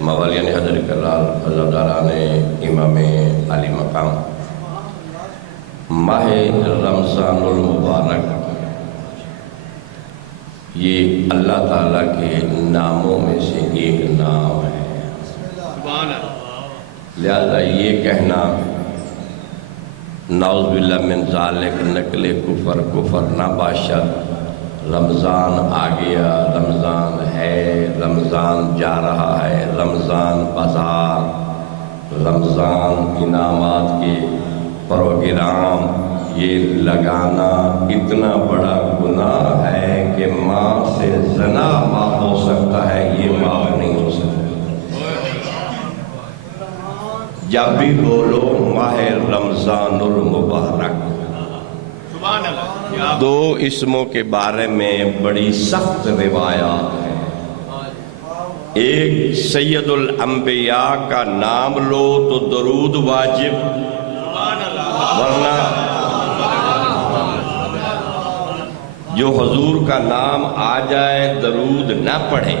مولیان حضرت کلال اللہ تعالیٰ نے امام علی مقام ماہ رمضان المبارک یہ اللہ تعالیٰ کے ناموں میں سے ایک نام ہے۔ لہذا یہ کہنا نعوذ باللہ من ذالک نقل کفر نہ باشد، رمضان آ گیا، رمضان ہے، رمضان جا رہا ہے، رمضان بازار، رمضان انعامات کے پروگرام یہ لگانا اتنا بڑا گناہ ہے کہ ماں سے زنا معاف ہو سکتا ہے، یہ معاف نہیں ہو سکتا۔ جب بھی بولو ماہ رمضان المبارک، دو اسموں کے بارے میں بڑی سخت روایات ہیں۔ ایک سید الانبیاء کا نام لو تو درود واجب، ورنہ جو حضور کا نام آ جائے درود نہ پڑھے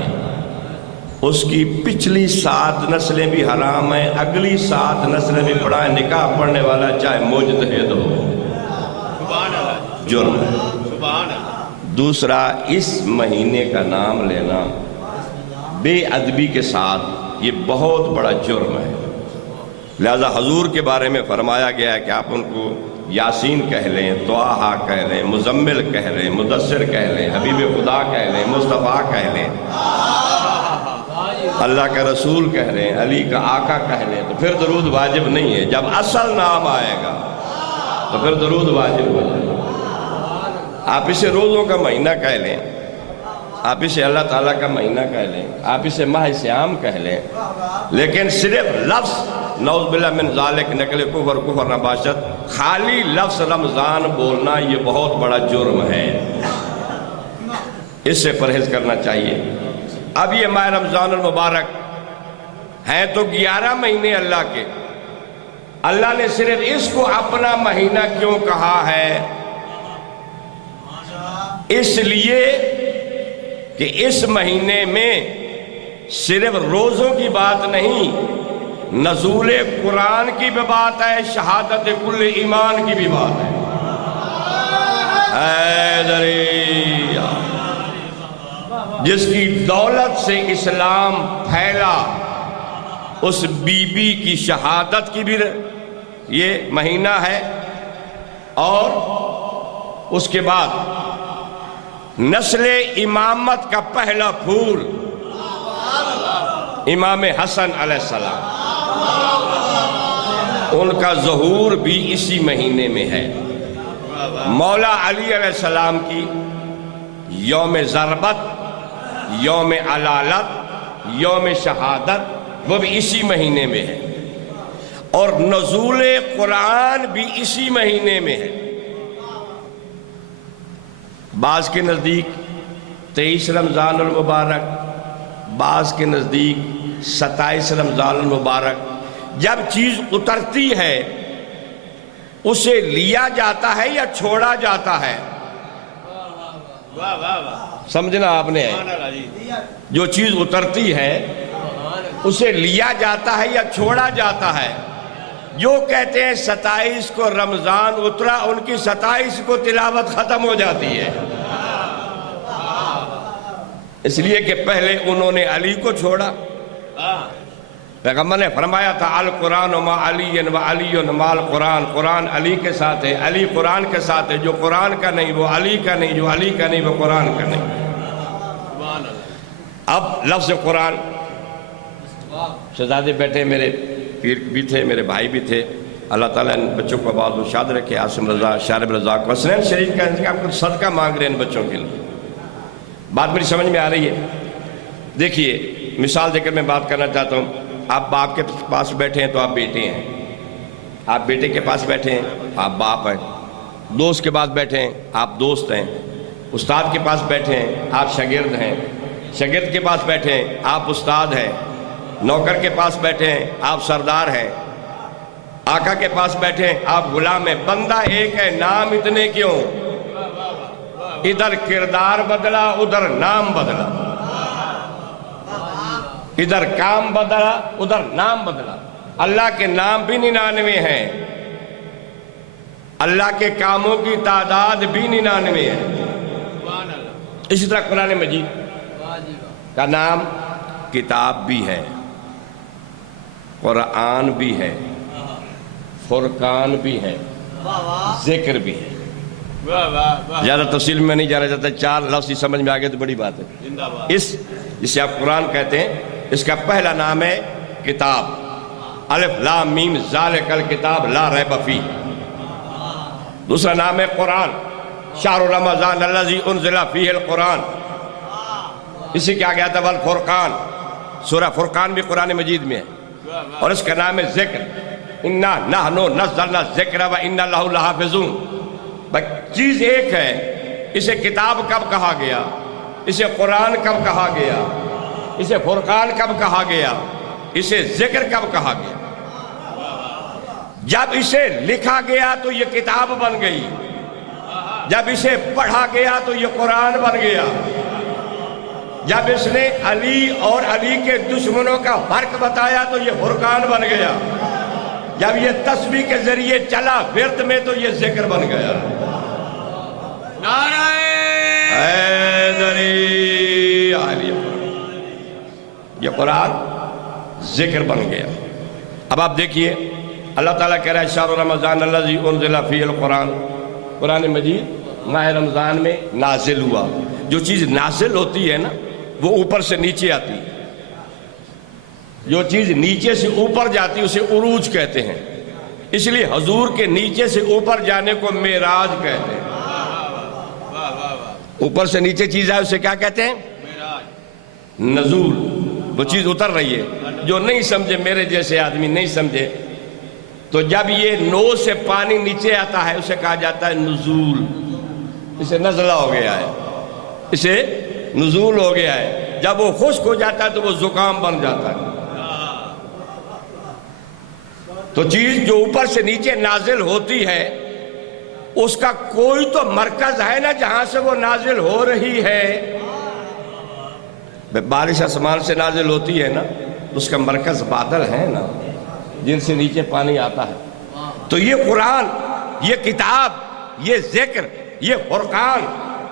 اس کی پچھلی 7 نسلیں بھی حرام ہیں، اگلی 7 نسلیں بھی پڑھائیں، نکاح پڑھنے والا چاہے مجتہد ہو، جرم ہے۔ دوسرا، اس مہینے کا نام لینا بے ادبی کے ساتھ یہ بہت بڑا جرم ہے۔ لہذا حضور کے بارے میں فرمایا گیا ہے کہ آپ ان کو یاسین کہہ لیں، طٰہٰ کہہ لیں، مزمل کہہ لیں، مدثر کہہ لیں، حبیب خدا کہہ لیں، مصطفیٰ کہہ لیں، اللہ کا رسول کہہ لیں، علی کا آقا کہہ لیں، تو پھر درود واجب نہیں ہے۔ جب اصل نام آئے گا تو پھر درود واجب ہو جائے گا۔ آپ اسے روزوں کا مہینہ کہہ لیں، آپ اسے اللہ تعالیٰ کا مہینہ کہہ لیں، آپ اسے ماہ صیام کہہ لیں، لیکن صرف لفظ نعوذ باللہ من ذالک نقل کفر نہ باشد، خالی لفظ رمضان بولنا یہ بہت بڑا جرم ہے، اس سے پرہیز کرنا چاہیے۔ اب یہ ماہ رمضان المبارک ہیں تو 11 مہینے اللہ کے، اللہ نے صرف اس کو اپنا مہینہ کیوں کہا ہے؟ اس لیے کہ اس مہینے میں صرف روزوں کی بات نہیں، نزول قرآن کی بھی بات ہے، شہادت کل ایمان کی بھی بات ہے۔ حیدری جس کی دولت سے اسلام پھیلا، اس بی بی کی شہادت کی بھی یہ مہینہ ہے، اور اس کے بعد نسل امامت کا پہلا پھول امام حسن علیہ السلام، ان کا ظہور بھی اسی مہینے میں ہے۔ مولا علی علیہ السلام کی یوم ضربت، یوم علالت، یوم شہادت وہ بھی اسی مہینے میں ہے، اور نزول قرآن بھی اسی مہینے میں ہے۔ بعض کے نزدیک 23 رمضان المبارک، بعض کے نزدیک 27 رمضان المبارک۔ جب چیز اترتی ہے اسے لیا جاتا ہے یا چھوڑا جاتا ہے؟ سمجھنا آپ نے، جو چیز اترتی ہے اسے لیا جاتا ہے یا چھوڑا جاتا ہے؟ جو کہتے ہیں 27 کو رمضان اترا، ان کی 27 کو تلاوت ختم ہو جاتی ہے، اس لیے کہ پہلے انہوں نے علی کو چھوڑا۔ پیغمبر نے فرمایا تھا القرآن ما علی و علی ما القرآن، قرآن علی کے ساتھ ہے، علی قرآن کے ساتھ ہے، جو قرآن کا نہیں وہ علی کا نہیں، جو علی کا نہیں وہ قرآن کا نہیں۔ اب لفظ قرآن، شہزادے بیٹھے میرے پیر بھی تھے، میرے بھائی بھی تھے، اللہ تعالیٰ ان بچوں کو آباد و شاد رکھے، عاصم رضا، شارب رضا کو حسنین شریف کا انتظام کر صدقہ مانگ رہے ہیں ان بچوں کے لیے۔ بات میری سمجھ میں آ رہی ہے؟ دیکھیے مثال دے کر میں بات کرنا چاہتا ہوں۔ آپ باپ کے پاس بیٹھے ہیں تو آپ بیٹے ہیں، آپ بیٹے کے پاس بیٹھے ہیں آپ باپ ہیں، دوست کے پاس بیٹھے ہیں آپ دوست ہیں، استاد کے پاس بیٹھے ہیں آپ شاگرد ہیں، شاگرد کے پاس بیٹھے ہیں آپ استاد ہیں، نوکر کے پاس بیٹھے ہیں آپ سردار ہیں، آقا کے پاس بیٹھے ہیں آپ غلام ہیں۔ بندہ ایک ہے، نام اتنے کیوں؟ ادھر کردار بدلا ادھر نام بدلا۔ ادھر کام بدلا ادھر نام بدلا. اللہ کے نام بھی 99 ہیں، اللہ کے کاموں کی تعداد بھی 99 ہے. اسی طرح قرآن مجید کا نام کتاب بھی ہے، قرآن بھی ہے، فرقان بھی ہے، ذکر بھی ہے. زیادہ تفصیل میں نہیں جانا چاہتا، 4 لفظ سمجھ میں آگے تو بڑی بات ہے. جسے آپ قرآن کہتے ہیں، اس کا پہلا نام ہے کتاب. الف لام میم ذالک الکتاب لا ریب فیہ. دوسرا نام ہے قرآن، شہر رمضان الذی انزل فیہ القرآن. اسی کے آگے آتا ہے والفرقان، سورہ فرقان بھی قرآن مجید میں ہے. اور اس کا نام ہے ذکر، انا نحن نزلنا الذکر و انا لہ لحافظون. چیز ایک ہے، اسے کتاب کب کہا گیا، اسے قرآن کب کہا گیا، اسے فرقان کب کہا گیا، اسے ذکر کب کہا گیا. جب اسے لکھا گیا تو یہ کتاب بن گئی، جب اسے پڑھا گیا تو یہ قرآن بن گیا، جب اس نے علی اور علی کے دشمنوں کا فرق بتایا تو یہ فرقان بن گیا، جب یہ تسبیح کے ذریعے چلا ورد میں تو یہ ذکر بن گیا. نعرہ حیدری، یہ قرآن ذکر بن گیا. اب آپ دیکھیے اللہ تعالیٰ کہہ رہا ہے شہر رمضان الذی انزل فیہ القرآن. قرآن مجید ماہ رمضان میں نازل ہوا. جو چیز نازل ہوتی ہے نا وہ اوپر سے نیچے آتی ہے، جو چیز نیچے سے اوپر جاتی ہے اسے عروج کہتے ہیں. اس لیے حضور کے نیچے سے اوپر جانے کو معراج کہتے ہیں. اوپر سے نیچے چیز آئے اسے کیا کہتے ہیں؟ نزول. وہ چیز اتر رہی ہے. جو نہیں سمجھے، میرے جیسے آدمی نہیں سمجھے، تو جب یہ نو سے پانی نیچے آتا ہے اسے کہا جاتا ہے نزول. اسے نزلہ ہو گیا ہے، اسے نزول ہو گیا ہے. جب وہ خشک ہو جاتا ہے تو وہ زکام بن جاتا ہے. تو چیز جو اوپر سے نیچے نازل ہوتی ہے اس کا کوئی تو مرکز ہے نا جہاں سے وہ نازل ہو رہی ہے. بارش آسمان سے نازل ہوتی ہے نا، اس کا مرکز بادل ہے نا جن سے نیچے پانی آتا ہے. تو یہ قرآن، یہ کتاب، یہ ذکر، یہ فرقان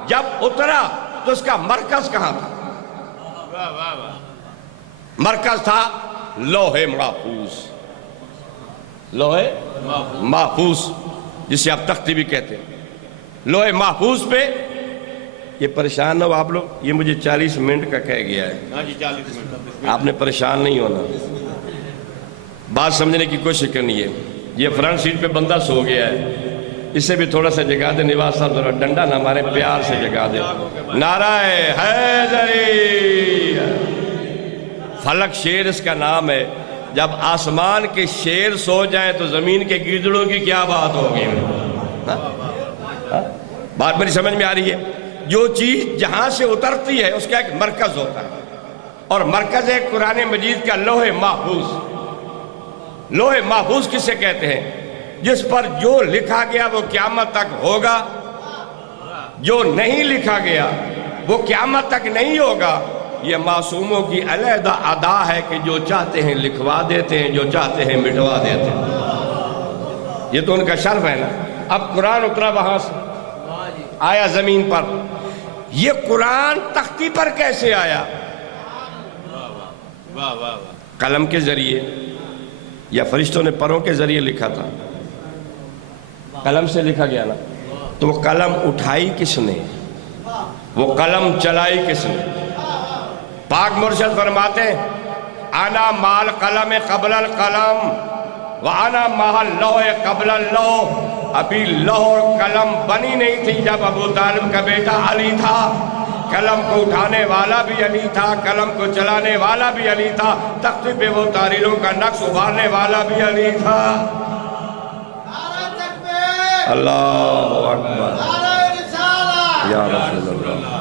جب اترا تو اس کا مرکز کہاں تھا؟ مرکز تھا لوح محفوظ. لوح محفوظ جسے آپ تختی بھی کہتے ہیں. لوح محفوظ پہ یہ پریشان ہو آپ لوگ، یہ مجھے 40 منٹ کا کہہ گیا ہے. آپ نے پریشان نہیں ہونا، بات سمجھنے کی کوشش کرنی ہے. یہ فرنٹ سیٹ پہ بندہ سو گیا ہے، اسے بھی تھوڑا سا جگا دے. نواز صاحب ذرا ڈنڈا نہ ہمارے پیار سے جگا دے. نعرہ حیدری. فلک شیر اس کا نام ہے. جب آسمان کے شیر سو جائیں تو زمین کے گیدڑوں کی کیا بات ہوگی؟ بات میری سمجھ میں آ رہی ہے؟ جو چیز جہاں سے اترتی ہے اس کا ایک مرکز ہوتا ہے، اور مرکز ہے قرآن مجید کا لوح محفوظ. لوح محفوظ کسے کہتے ہیں؟ جس پر جو لکھا گیا وہ قیامت تک ہوگا، جو نہیں لکھا گیا وہ قیامت تک نہیں ہوگا. یہ معصوموں کی علیحدہ ادا ہے کہ جو چاہتے ہیں لکھوا دیتے ہیں، جو چاہتے ہیں مٹوا دیتے ہیں. یہ تو ان کا شرف ہے نا. اب قرآن اترا وہاں سے آیا زمین پر. یہ قرآن تختی پر کیسے آیا؟ قلم کے ذریعے یا فرشتوں نے پروں کے ذریعے لکھا تھا؟ قلم سے لکھا گیا نا. تو وہ قلم اٹھائی کس نے؟ وہ قلم چلائی کس نے؟ پاک مرشد فرماتے ہیں انا مال قلم قبل القلم وانا مال لوح قبل اللوح. ابھی لوح اور قلم بنی نہیں تھی جب ابو طالب کا بیٹا علی تھا. قلم کو اٹھانے والا بھی علی تھا، قلم کو چلانے والا بھی علی تھا، تختے پہ وہ تحریروں کا نقش ابھارنے والا بھی علی تھا. اللہ اکبر یا رسول اللہ.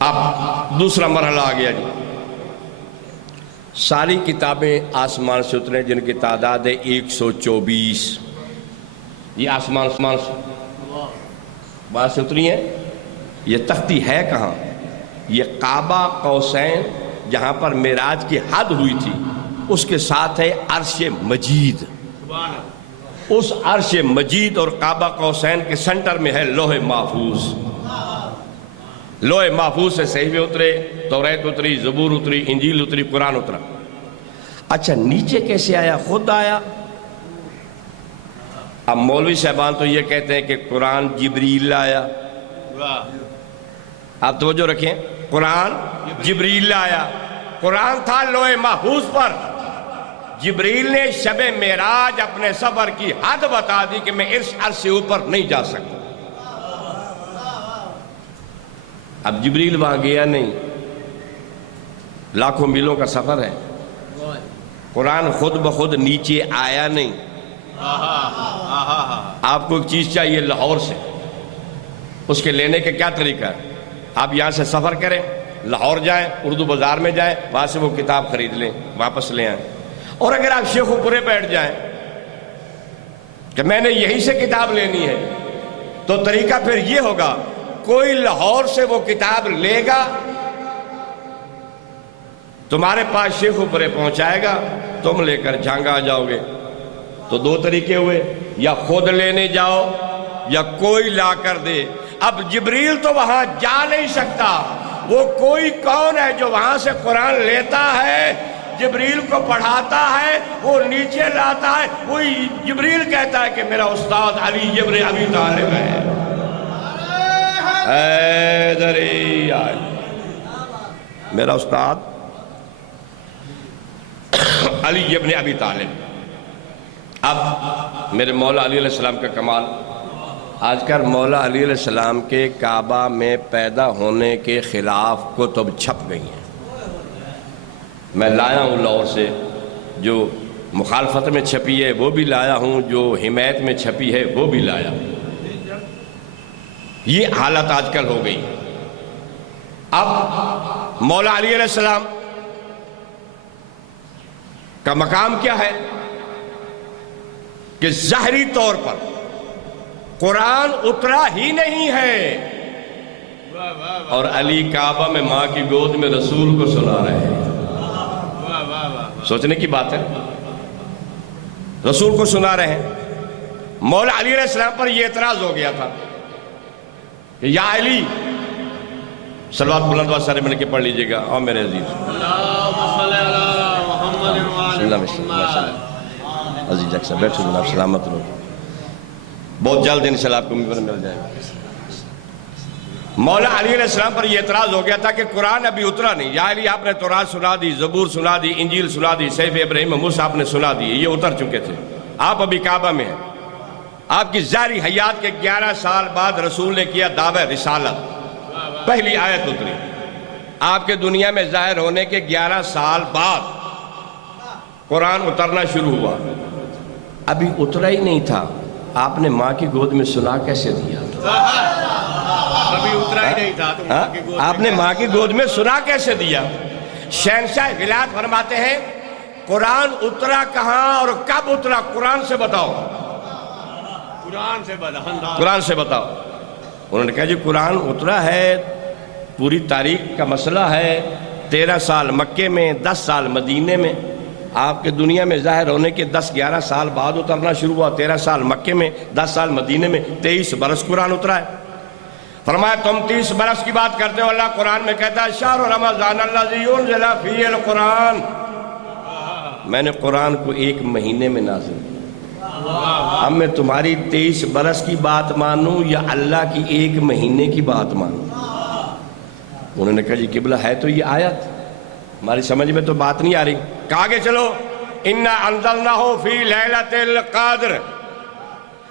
اب دوسرا مرحلہ آ گیا جی. ساری کتابیں آسمان سے اترے جن کی تعداد ہے 124. یہ آسمان سے وہاں سے اتری ہیں. یہ تختی ہے کہاں؟ یہ کعبہ قوسین جہاں پر معراج کی حد ہوئی تھی اس کے ساتھ ہے عرش مجید. اس عرش مجید اور کعبہ قوسین کے سنٹر میں ہے لوح محفوظ. لوح محفوظ سے صحیفے اترے، توریت اتری، زبور اتری، انجیل اتری، قرآن اترا. اچھا نیچے کیسے آیا؟ خود آیا. اب مولوی صاحبان تو یہ کہتے ہیں کہ قرآن جبریل آیا. آپ توجہ رکھیں، قرآن جبریل آیا. قرآن تھا لوح محفوظ پر. جبریل نے شب معراج اپنے سفر کی حد بتا دی کہ میں عرش سے اوپر نہیں جا سکتا. اب جبریل وہاں گیا نہیں، لاکھوں میلوں کا سفر ہے. قرآن خود بخود نیچے آیا نہیں. آپ کو ایک چیز چاہیے لاہور سے، اس کے لینے کے کیا طریقہ ہے؟ آپ یہاں سے سفر کریں، لاہور جائیں، اردو بازار میں جائیں، وہاں سے وہ کتاب خرید لیں، واپس لے آئیں. اور اگر آپ شیخ پورے بیٹھ جائیں کہ میں نے یہیں سے کتاب لینی ہے، تو طریقہ پھر یہ ہوگا، کوئی لاہور سے وہ کتاب لے گا، تمہارے پاس شیخ پورے پہنچائے گا، تم لے کر جھانگا آ جاؤ گے. تو دو طریقے ہوئے، یا خود لینے جاؤ یا کوئی لا کر دے. اب جبریل تو وہاں جا نہیں سکتا. وہ کوئی کون ہے جو وہاں سے قرآن لیتا ہے، جبریل کو پڑھاتا ہے، وہ نیچے لاتا ہے. وہی جبریل کہتا ہے کہ میرا استاد علی ابن ابی طالب ہے. حیدری آئے میرا استاد علی ابن ابی طالب. اب میرے مولا علی علیہ السلام کا کمال، آج کل مولا علی علیہ السلام کے کعبہ میں پیدا ہونے کے خلاف کتب چھپ گئی ہیں. میں لایا ہوں لاہور سے، جو مخالفت میں چھپی ہے وہ بھی لایا ہوں، جو حمایت میں چھپی ہے وہ بھی لایا ہوں. یہ حالت آج کل ہو گئی. اب مولا علی علیہ السلام کا مقام کیا ہے کہ ظاہری طور پر قرآن اترا ہی نہیں ہے، اور علی کعبہ میں ماں کی گود میں رسول کو سنا رہے ہیں. سوچنے کی بات ہے، رسول کو سنا رہے ہیں. مولا علی علیہ السلام پر یہ اعتراض ہو گیا تھا کہ یا علی، صلوات بلند و سارے مل کے پڑھ لیجئے گا. اور میرے عزیز عزیز اکثر بیٹھو جناب، سلامت رہو. بہت جلد انشاءاللہ آپ کو ممبر مل جائے گا. مولا علی علیہ السلام پر یہ اعتراض ہو گیا تھا کہ قرآن ابھی اترا نہیں. یا علی، آپ نے تورات سنا دی، زبور سنا دی، انجیل سنا دی، صحیفہ ابراہیم و موسیٰ آپ نے سنا دی، یہ اتر چکے تھے. آپ ابھی کعبہ میں ہیں. آپ کی ظاہری حیات کے 11 سال بعد رسول نے کیا دعوی رسالت. پہلی آیت اتری. آپ کے دنیا میں ظاہر ہونے کے 11 سال بعد قرآن اترنا شروع ہوا. ابھی اترا ہی نہیں تھا، آپ نے ماں کی گود میں سنا کیسے دیا؟ ابھی اترا ہی نہیں تھا، آپ نے ماں کی گود میں سنا کیسے دیا؟ شہنشاہ ولایت فرماتے ہیں قرآن اترا کہاں اور کب اترا؟ قرآن سے بتاؤ. قرآن سے بتاؤ. انہوں نے کہا جی قرآن اترا ہے، پوری تاریخ کا مسئلہ ہے. 13 سال مکے میں، 10 سال مدینے میں. آپ کے دنیا میں ظاہر ہونے کے 10-11 سال بعد اترنا شروع ہوا. 13 سال مکے میں، 10 سال مدینے میں، 23 برس قرآن اترا ہے. فرمایا تم 30 برس کی بات کرتے ہو، اللہ قرآن میں کہتا ہے شہر رمضان الذی انزل فیہ القرآن. میں نے قرآن کو 1 مہینے میں نازل کیا. اب میں تمہاری 23 برس کی بات مانوں یا اللہ کی 1 مہینے کی بات مانوں؟ انہوں نے کہا جی قبلہ ہے تو یہ آیت، ہماری سمجھ میں تو بات نہیں آ رہی. کہا آگے چلو. انا انزلناہ فی لیلۃ القدر،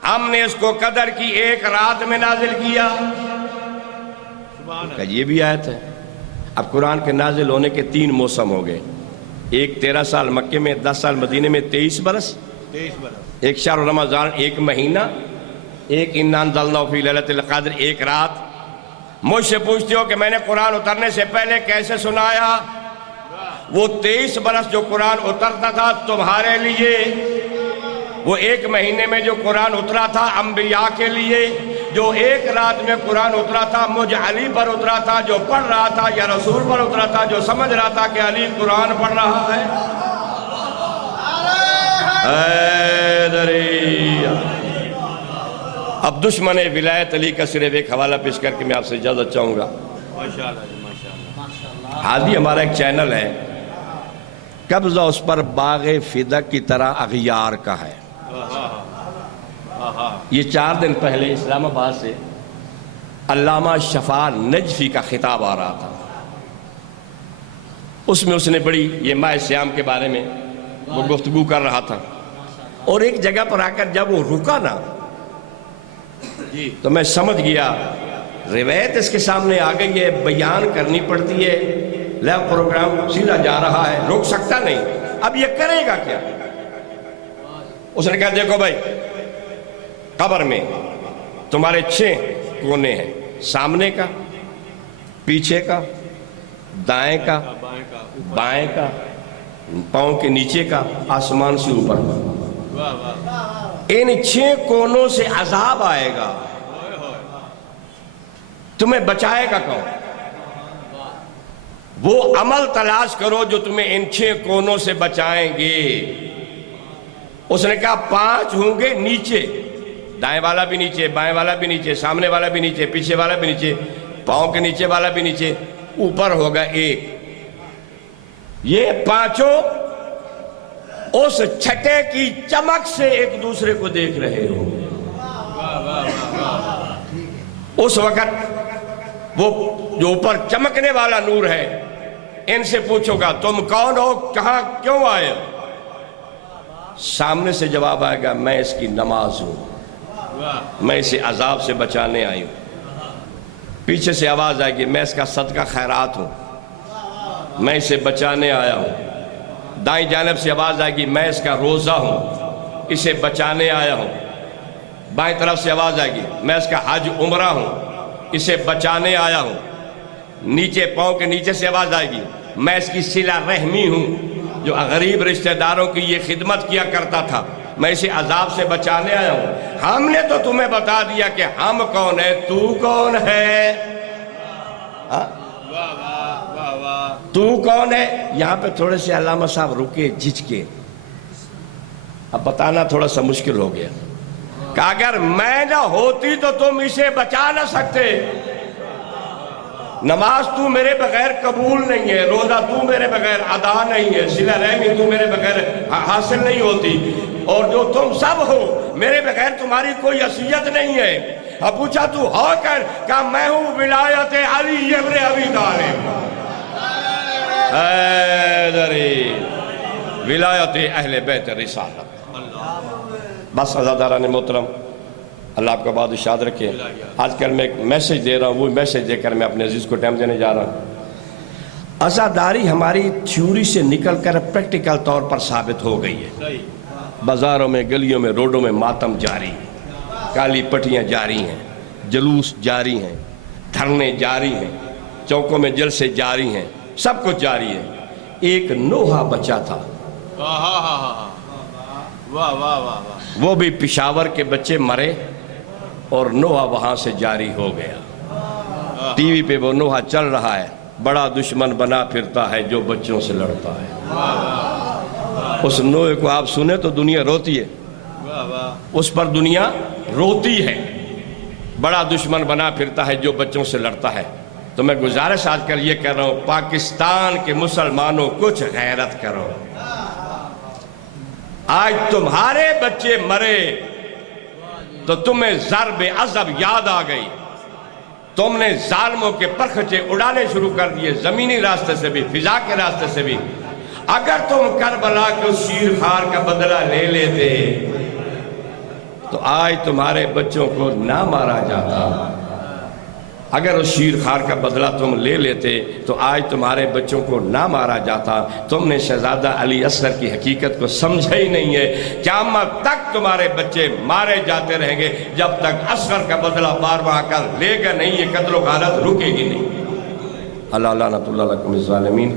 ہم نے اس کو قدر کی 1 رات میں نازل کیا. کہ یہ بھی آیت ہے. اب قرآن کے نازل ہونے کے 3 موسم ہو گئے. ایک 13 سال مکے میں، 10 سال مدینے میں، 23 برس. ایک شہر رمضان 1 مہینہ، ایک انا انزلناہ فی لیلۃ القدر 1 رات. مجھ سے پوچھتے ہو کہ میں نے قرآن اترنے سے پہلے کیسے سنایا؟ وہ 23 برس جو قرآن اترتا تھا تمہارے لیے، وہ 1 مہینے میں جو قرآن اترا تھا انبیاء کے لیے، جو ایک رات میں قرآن اترا تھا مجھ علی پر اترا تھا، جو پڑھ رہا تھا یا رسول پر اترا تھا، جو سمجھ رہا تھا کہ علی قرآن پڑھ رہا ہے؟ حیدری۔ اب دشمن ولایت علی کا صرف ایک حوالہ پیش کر کے میں آپ سے اجازت چاہوں گا۔ ماشاءاللہ جی، ماشاءاللہ۔ حال ہی ہمارا ایک چینل ہے، قبضہ اس پر باغ فدق کی طرح اغیار کا ہے۔ یہ 4 دن پہلے اسلام آباد سے علامہ شفا نجفی کا خطاب آ رہا تھا، اس میں اس نے بڑی یہ ماہ سیام کے بارے میں وہ گفتگو کر رہا تھا، اور ایک جگہ پر آ کر جب وہ رکا نا تو میں سمجھ گیا روایت اس کے سامنے آ گئی ہے، بیان کرنی پڑتی ہے، لے پروگرام سیدھا جا رہا ہے، رک سکتا نہیں، اب یہ کرے گا کیا؟ اس نے کہا دیکھو بھائی، قبر میں تمہارے 6 کونے ہیں، سامنے کا، پیچھے کا، دائیں کا، بائیں کا، پاؤں کے نیچے کا، آسمان سے اوپر کا۔ ان 6 کونوں سے عذاب آئے گا، تمہیں بچائے گا کون؟ وہ عمل تلاش کرو جو تمہیں ان 6 کونوں سے بچائیں گے۔ اس نے کہا 5 ہوں گے نیچے، دائیں والا بھی نیچے، بائیں والا بھی نیچے، سامنے والا بھی نیچے، پیچھے والا بھی نیچے، پاؤں کے نیچے والا بھی نیچے، اوپر ہوگا 1۔ یہ 5 اس چھٹے کی چمک سے ایک دوسرے کو دیکھ رہے ہوں گے۔ اس وقت وہ جو اوپر چمکنے والا نور ہے، ان سے پوچھو گا تم کون ہو، کہاں کیوں آئے ہو؟ سامنے سے جواب آئے گا میں اس کی نماز ہوں، میں اسے عذاب سے بچانے آئی ہوں۔ پیچھے سے آواز آئے گی میں اس کا صدقہ خیرات ہوں، میں اسے بچانے آیا ہوں۔ دائیں جانب سے آواز آئے گی میں اس کا روزہ ہوں، اسے بچانے آیا ہوں۔ بائیں طرف سے آواز آئے گی میں اس کا حج عمرہ ہوں، اسے بچانے آیا ہوں۔ نیچے پاؤں کے نیچے سے آواز آئے گی میں اس کی صلہ رحمی ہوں، جو غریب رشتہ داروں کی یہ خدمت کیا کرتا تھا، میں اسے عذاب سے بچانے آیا ہوں۔ ہم نے تو تمہیں بتا دیا کہ ہم کون ہے، تو کون ہے؟ تو کون ہے؟ یہاں پہ تھوڑے سے علامہ صاحب رکے، جھجکے، اب بتانا تھوڑا سا مشکل ہو گیا کہ اگر میں نہ ہوتی تو تم اسے بچا نہ سکتے۔ نماز تو میرے بغیر قبول نہیں ہے، روزہ تو میرے بغیر ادا نہیں ہے، صلہ رحمی تو میرے بغیر حاصل نہیں ہوتی، اور جو تم سب ہو میرے بغیر تمہاری کوئی حیثیت نہیں ہے۔ اب پوچھا تو ہو کر، کہا میں ہوں ولایت علی ابن ابی طالب، حیدری، ولایت اہل بیت رسالت۔ بس عزاداران محترم، اللہ آپ کا بہت شاد رکھے۔ آج کل میں ایک میسیج دے رہا ہوں، وہ میسیج دے کر میں اپنے عزیز کو ٹائم دینے جا رہا ہوں۔ عزاداری ہماری تھیوری سے نکل کر پریکٹیکل طور پر ثابت ہو گئی ہے۔ بازاروں میں، گلیوں میں، روڈوں میں ماتم جاری ہے، کالی پٹیاں جاری ہیں، جلوس جاری ہیں، دھرنے جاری ہیں، چوکوں میں جلسے جاری ہیں، سب کچھ جاری ہے۔ ایک نوحہ بچہ تھا، وہ بھی پشاور کے بچے مرے اور نوحہ وہاں سے جاری ہو گیا۔ ٹی وی پہ وہ نوحہ چل رہا ہے، بڑا دشمن بنا پھرتا ہے جو بچوں سے لڑتا ہے۔ اس نوحے کو آپ سنیں تو دنیا روتی ہے، اس پر دنیا روتی ہے، بڑا دشمن بنا پھرتا ہے جو بچوں سے لڑتا ہے۔ تو میں گزارش آج کل یہ کر رہا ہوں، پاکستان کے مسلمانوں کچھ غیرت کرو۔ آج تمہارے بچے مرے تو تمہیں ضرب عذب یاد آ گئی، تم نے ظالموں کے پرخچے اڑانے شروع کر دیے، زمینی راستے سے بھی، فضا کے راستے سے بھی۔ اگر تم کربلا کے اس شیر خار کا بدلہ لے لیتے تو آج تمہارے بچوں کو نہ مارا جاتا۔ اگر اس شیر خار کا بدلہ تم لے لیتے تو آج تمہارے بچوں کو نہ مارا جاتا۔ تم نے شہزادہ علی اصغر کی حقیقت کو سمجھا ہی نہیں ہے۔ قیامت تک تمہارے بچے مارے جاتے رہیں گے جب تک اصغر کا بدلہ بار کر لے گا نہیں، یہ قتل و غارت رکے گی نہیں۔ اللہ لعنت اللہ علیکم الظالمین۔